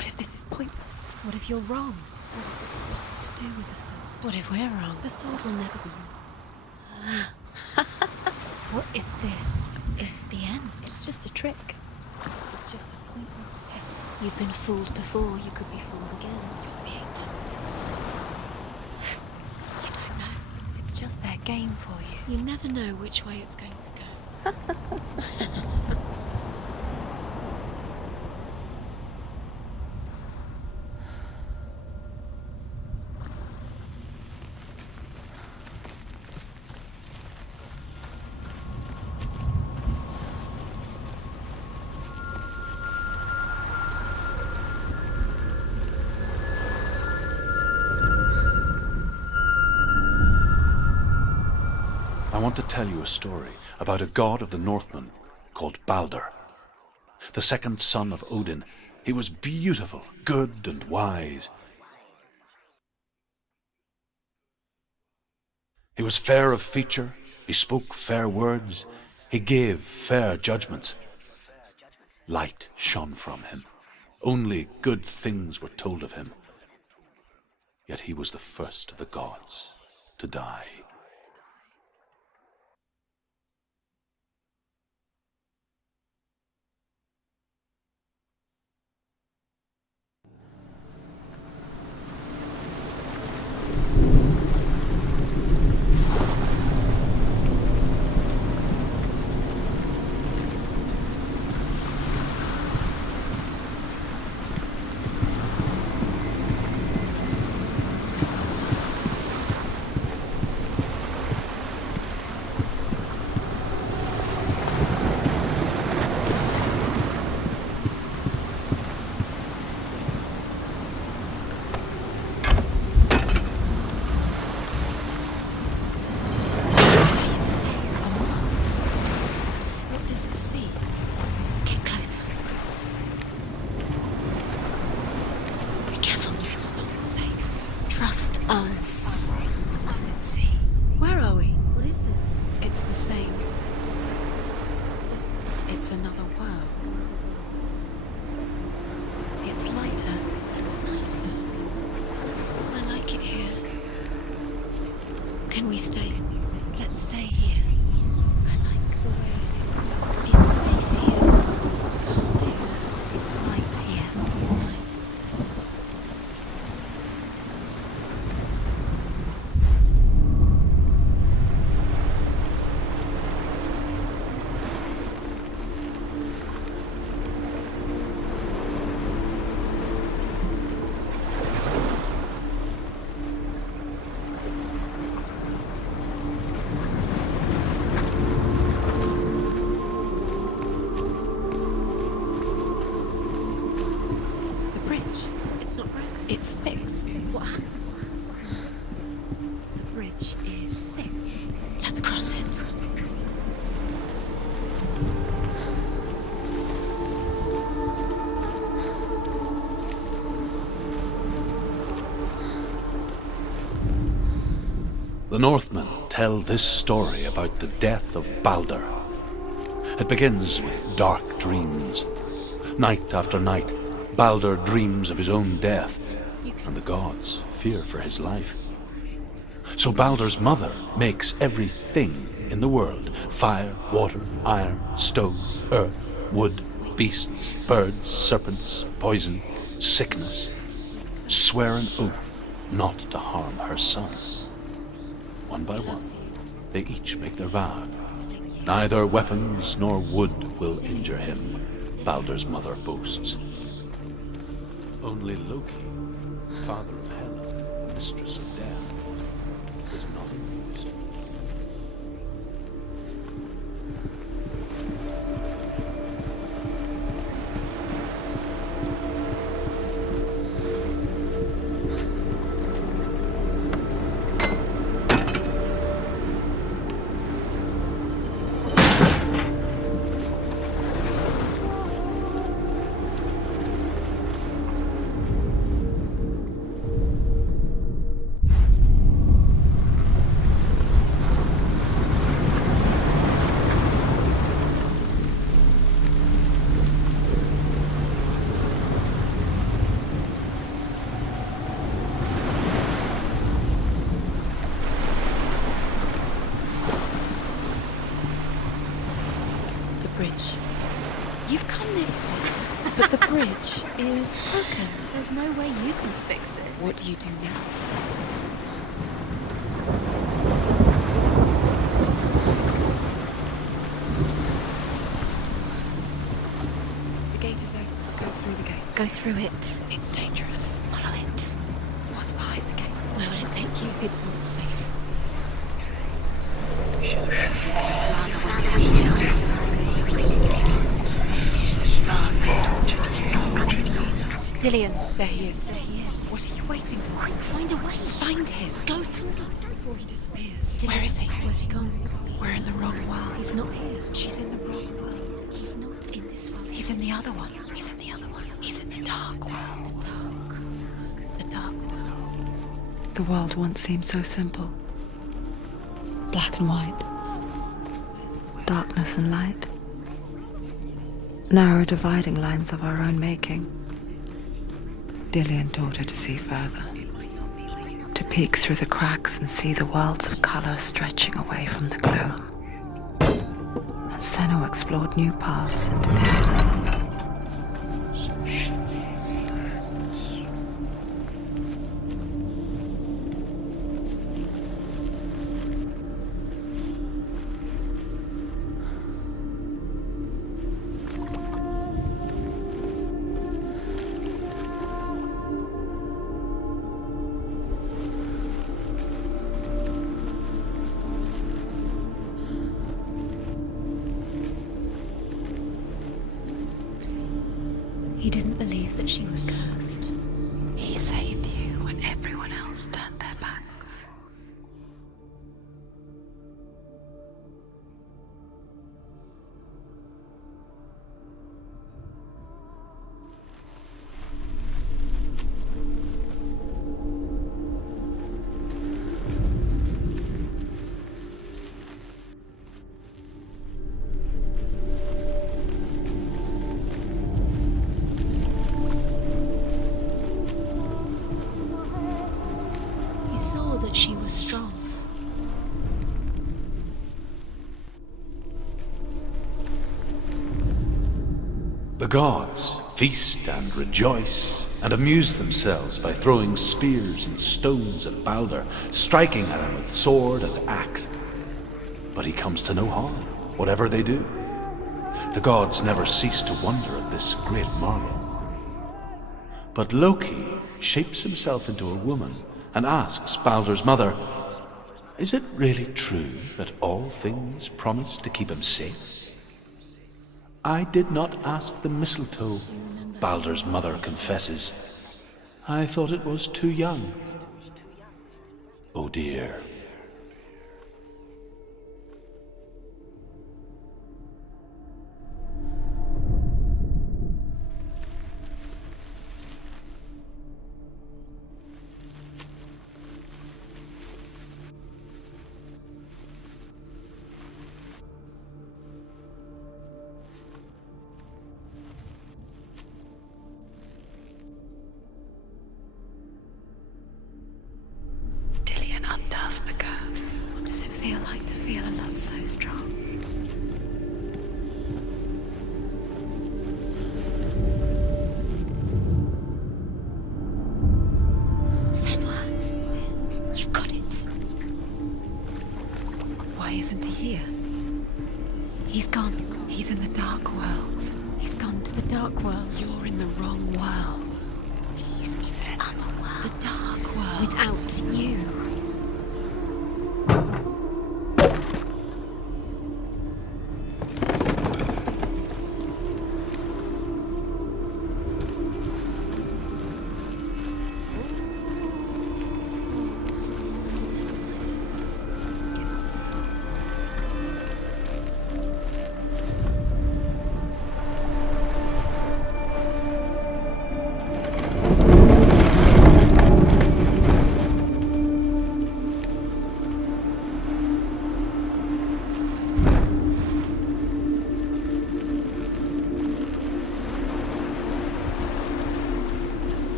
What if this is pointless? What if you're wrong? What if this has nothing to do with the sword? What if we're wrong? The sword will never be yours. What if this is the end? It's just a trick. It's just a pointless test. You've been fooled before, you could be fooled again. You're being tested. You don't know. It's just their game for you. You never know which way it's going to go. I want to tell you a story about a god of the Northmen called Balder. The second son of Odin, he was beautiful, good and wise. He was fair of feature, he spoke fair words, he gave fair judgments. Light shone from him. Only good things were told of him. Yet he was the first of the gods to die. Trust us. What does it see? Where are we? What is this? It's the same. It's another world. It's lighter. It's nicer. I like it here. Can we stay? Let's stay here. I like the way it's safe here. It's calm here. It's light here. It's nice. It's fixed. What? The bridge is fixed. Let's cross it. The Northmen tell this story about the death of Balder. It begins with dark dreams. Night after night, Balder dreams of his own death, and the gods fear for his life. So Balder's mother makes everything in the world, fire, water, iron, stone, earth, wood, beasts, birds, serpents, poison, sickness, swear an oath not to harm her son. One by one, they each make their vow. Neither weapons nor wood will injure him, Balder's mother boasts. Only Loki, father of Hela, mistress of death, was not amused. bridge. You've come this far, but the bridge is broken. There's no way you can fix it. What do you do now, sir? The gate is open. Go through the gate. Go through it. It's dangerous. Follow it. What's behind the gate? Where will it take you? It's not safe. Dillion. There he is. There he is. What are you waiting for? Quick, find a way. Find him. Go through. Before he disappears. Dillion. Where is he? Where's he gone? We're in the wrong world. He's not here. She's in the wrong world. He's not in this world. He's in the other one. He's in the other one. He's in the dark world. the dark. The dark world. The world once seemed so simple. Black and white. Darkness and light. Narrow dividing lines of our own making. Dillion taught her to see further. To peek through the cracks and see the worlds of color stretching away from the gloom. And Senua explored new paths into the unknown. He didn't believe that she was cursed. He saved you when everyone else turned their backs. He saw that she was strong. The gods feast and rejoice and amuse themselves by throwing spears and stones at Baldur, striking at him with sword and axe. But he comes to no harm, whatever they do. The gods never cease to wonder at this great marvel. But Loki shapes himself into a woman and asks Baldur's mother, "Is it really true that all things promise to keep him safe?" "I did not ask the mistletoe," Baldur's mother confesses. "I thought it was too young." Oh dear. Dillion undoes the curse. What does it feel like to feel a love so strong? Senua, you've got it. Why isn't he here? He's gone. He's in the dark world. He's gone to the dark world. You're in the wrong world. He's in the other world. The dark world. Without you.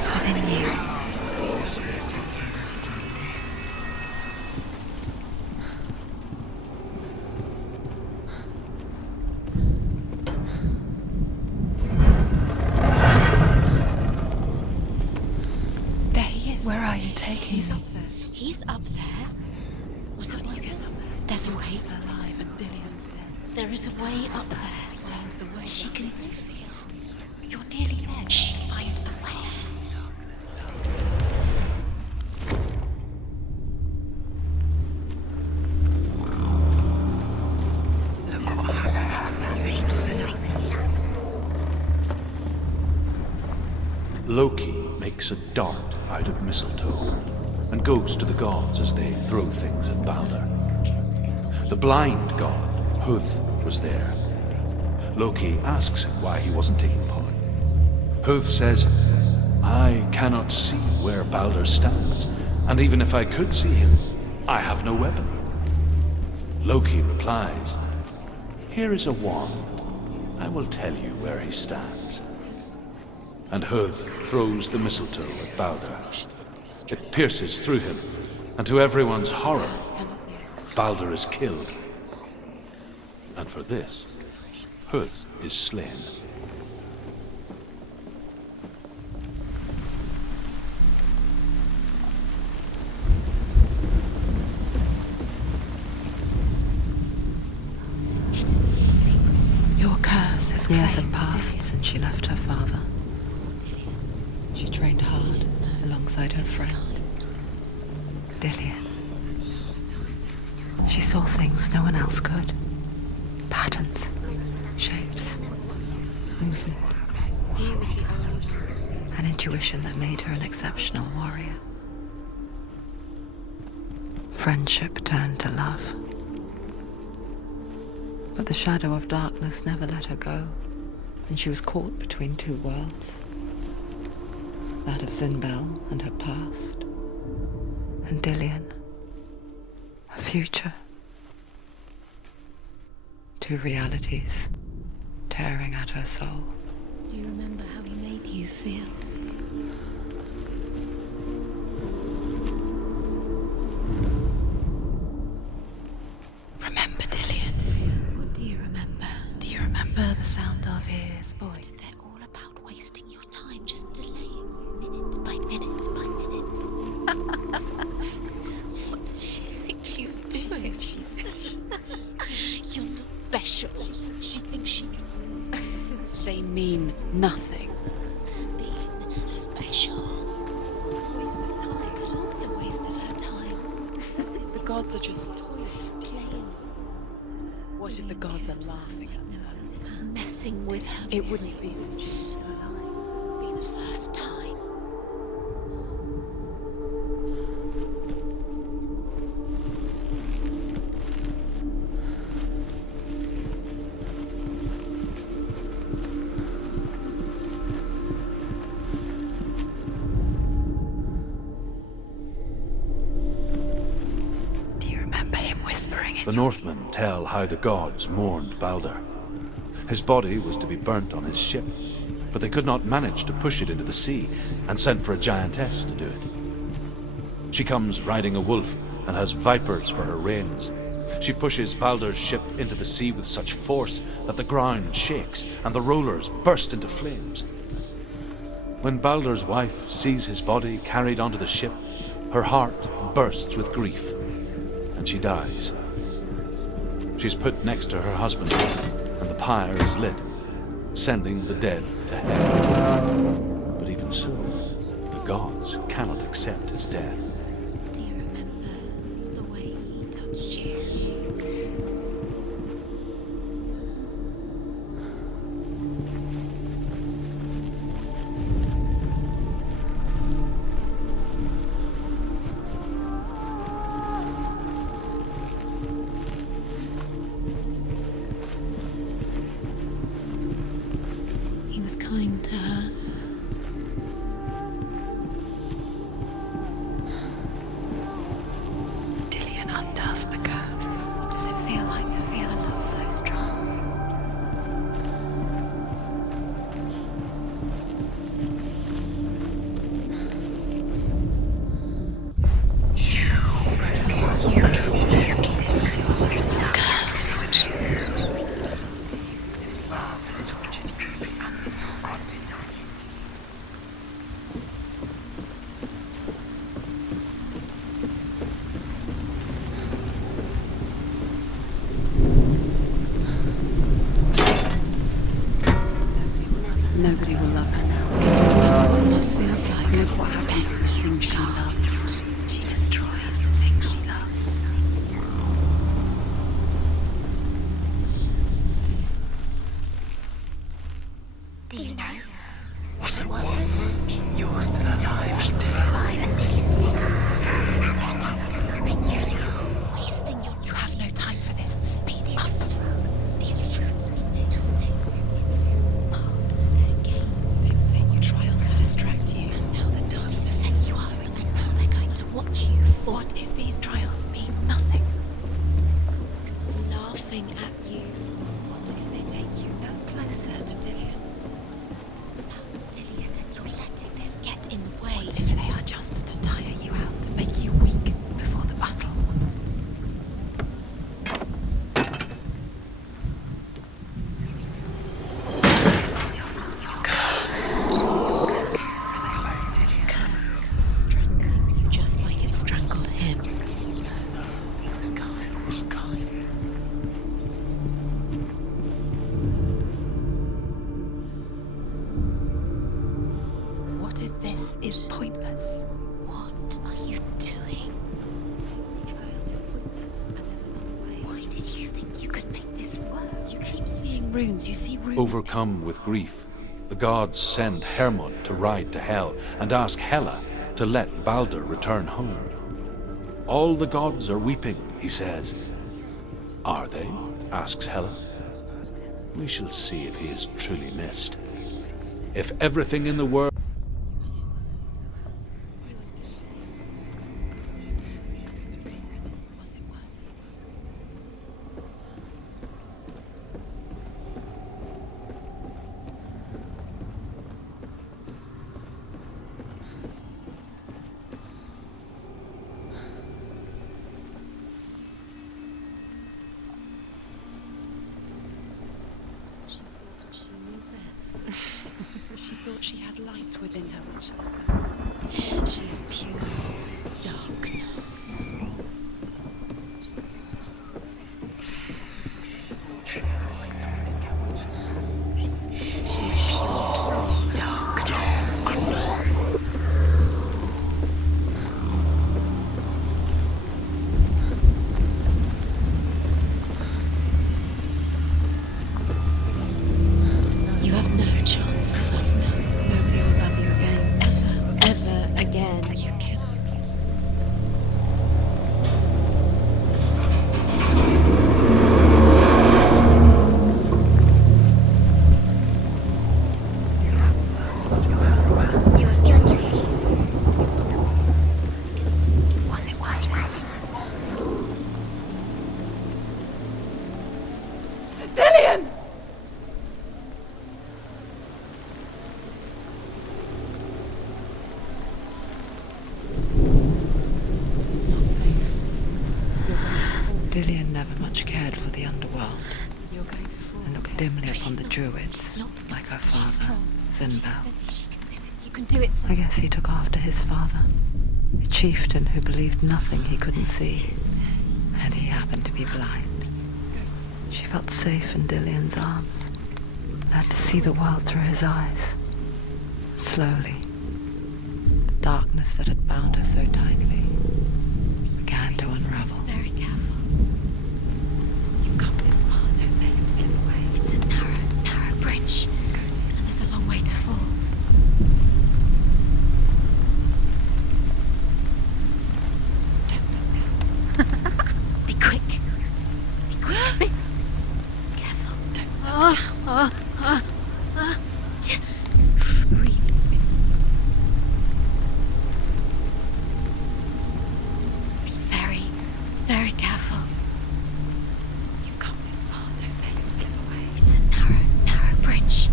is within you. There he is. Where are you taking He's me? up there. He's up there. How do you get up there? There's a You're way. still alive and Dillian's dead. There is a way up there. Find the way. She can do this. You're nearly there. Just find the way. Loki makes a dart out of mistletoe and goes to the gods as they throw things at Balder. The blind god, Huth, was there. Loki asks him why he wasn't taking part. Huth says, I cannot see where Balder stands, and even if I could see him, I have no weapon. Loki replies, here is a wand. I will tell you where he stands. And Huth throws the mistletoe at Balder. It pierces through him, and to everyone's horror, Balder is killed. And for this, Huth is slain. Your curse has Years claimed had passed Dillian. since she left her father. She trained hard alongside her friend, Dillian. She saw things no one else could. Patterns, shapes, movement. He was the only An intuition that made her an exceptional warrior. Friendship turned to love. But the shadow of darkness never let her go, and she was caught between two worlds. That of Zinbel and her past, and Dillian, her future. Two realities tearing at her soul. Do you remember how he made you feel? Remember Dillian. What do you remember? Do you remember the sound of his voice? They're all about wasting your time, just delaying minute by minute by minute. What does she think she's doing? You're not special. She thinks she They mean nothing. being special. Waste of time. It could all be a waste of her time. What if the gods are just Playing, What if the gods are laughing at her? messing with her. It wouldn't be this. Be the first time. Do you remember him whispering in The Northmen tell how the gods mourned Balder. His body was to be burnt on his ship, but they could not manage to push it into the sea and sent for a giantess to do it. She comes riding a wolf and has vipers for her reins. She pushes Balder's ship into the sea with such force that the ground shakes and the rollers burst into flames. When Balder's wife sees his body carried onto the ship, her heart bursts with grief, and she dies. She's put next to her husband, and the pyre is lit, sending the dead to heaven. But even so, the gods cannot accept his death. Do you remember the way he touched you? He was kind to her. Dillian undoes the curse. What does it feel like to feel a love so strong? Nobody will love her now. Can you remember what love feels like? Look what happens to the things she loves. She destroys the things she loves. Do you know? Was it worth it? You're still alive, and this is it. Does that make you feel wasting your time? You have no time for this. Speed up. These rooms mean nothing. It's part of their game. They've set you trials to distract you, and now the darkness Set you up, and now they're going to watch you for What if these trials mean nothing? God's laughing at you. What if they take you no closer to Dillian? About Dillian, and you're letting this get in the way. What if they are just to tire you out, to make you weak before the battle? Curse strangling you just like it strangled him. What if this is pointless? What are you doing? Why did you think you could make this work? You keep seeing runes. You see runes. Overcome with grief, the gods send Hermod to ride to Hell and ask Hela to let Balder return home. All the gods are weeping, he says. Are they? Asks Hela. We shall see if he is truly missed. If everything in the world Was it worth it? She knew best. She thought she had light within her. She is pure darkness. You have no chance for love now. Nobody will love you again. Ever again. Are you kidding? You were guilty. Was it worth it? Dillian! It's not safe. Dillian never much cared for the underworld You're going to fall. and looked dimly upon the druids, like her father, Sinbad. Steady, she can do it. You can do it. I guess he took after his father, a chieftain who believed nothing he couldn't see, and he happened to be blind. She felt safe in Dillian's arms, learned to see the world through his eyes. Slowly, the darkness that had bound her so tightly began to unravel. Very careful. You've come this far, don't let him slip away. It's a narrow bridge. And there's a long way to fall. Be quick. Be quick. Careful. Breathe. Be very, very careful. You've come this far, don't let him slip away. It's a narrow bridge.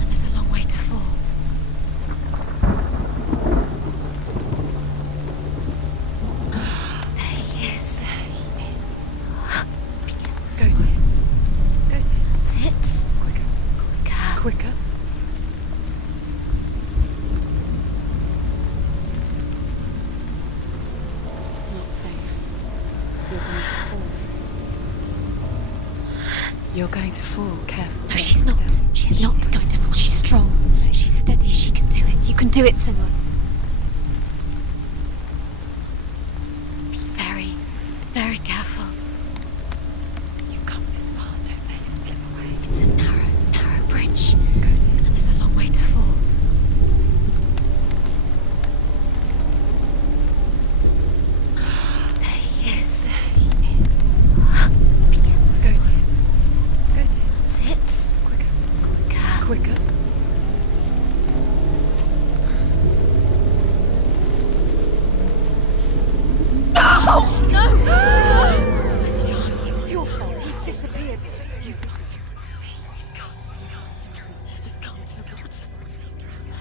And there's a long way to fall. There he is. Be careful. Go to him. Go to him. That's it. Quicker. Quicker. Quicker. It's not safe. You're going to fall. You're going to fall. Careful. No, she's not. She's not going to fall. She's strong. do it, Senua. Be very, very careful. You've come this far, don't let him slip away. It's a narrow bridge. And there's a long way to fall. There he is. Be careful, Senua. Go to him. That's it. Quicker. Quicker. Where's he gone? It's your fault. He's disappeared. You've lost him to the sea. He's gone. You've lost him to the... Just gone to the water. He's drowned.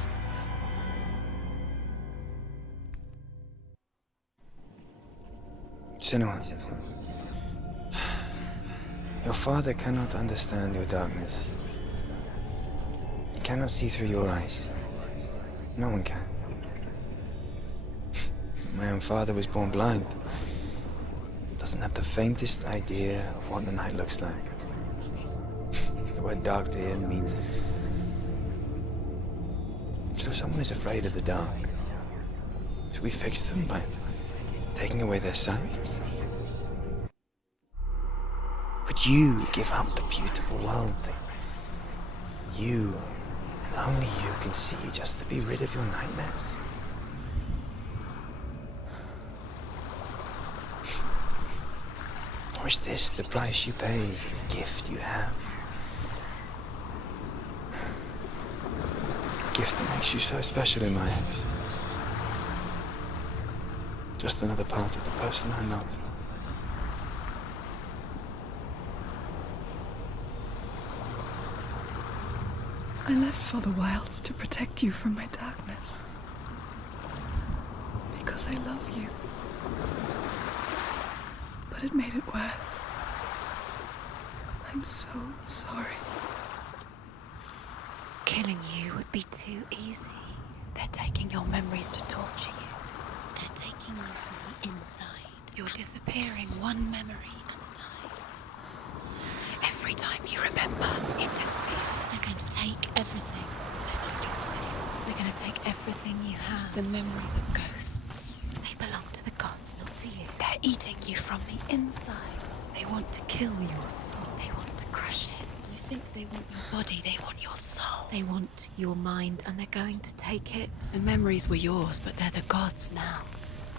Senua, your father cannot understand your darkness. He cannot see through your eyes. No one can. My own father was born blind. Doesn't have the faintest idea of what the night looks like. The word dark to him means... So someone is afraid of the dark. Should we fix them by taking away their sight? Would you give up the beautiful world that you, and only you, can see just to be rid of your nightmares? Or is this the price you pay for the gift you have? A gift that makes you so special in my eyes. Just another part of the person I love. I left for the wilds to protect you from my darkness. Because I love you. But it made it worse. I'm so sorry. Killing you would be too easy. They're taking your memories to torture you. They're taking you from the inside. You're disappearing one memory at a time. Every time you remember, it disappears. They're going to take everything. They're not yours anymore. They're going to take everything you have. The memories of ghosts. They belong to the gods, not to you. They're eating you from the inside. They want to kill your soul. They want to crush it. They think they want your body, they want your soul. They want your mind, and they're going to take it. The memories were yours, but they're the gods now.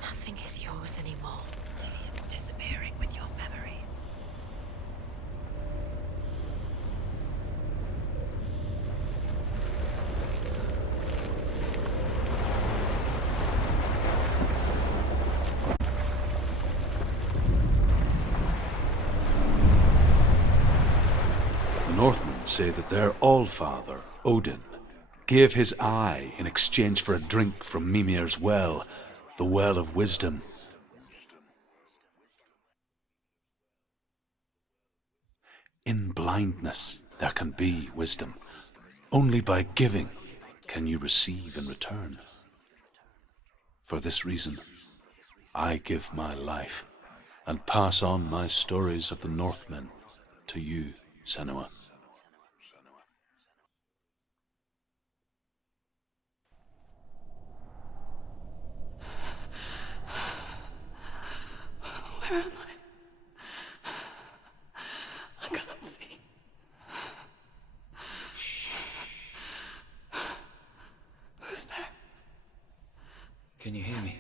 Nothing is yours anymore. Dillian's disappearing with your memories. The Northmen say that their Allfather, Odin, gave his eye in exchange for a drink from Mimir's well, the Well of Wisdom. In blindness there can be wisdom. Only by giving can you receive in return. For this reason, I give my life and pass on my stories of the Northmen to you, Senua. Where am I can't see. Who's there? Can you hear me?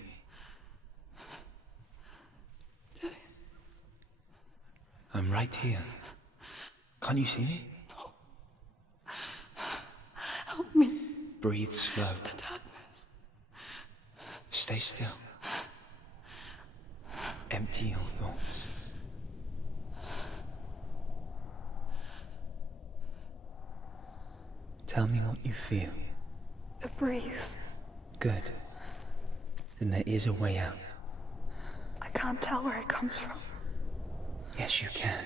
Dillian. I'm right here. Can't you see me? Help me. Breathe slow. It's the darkness. Stay still. Empty your thoughts. Tell me what you feel. The breeze. Good. Then there is a way out. I can't tell where it comes from. Yes, you can.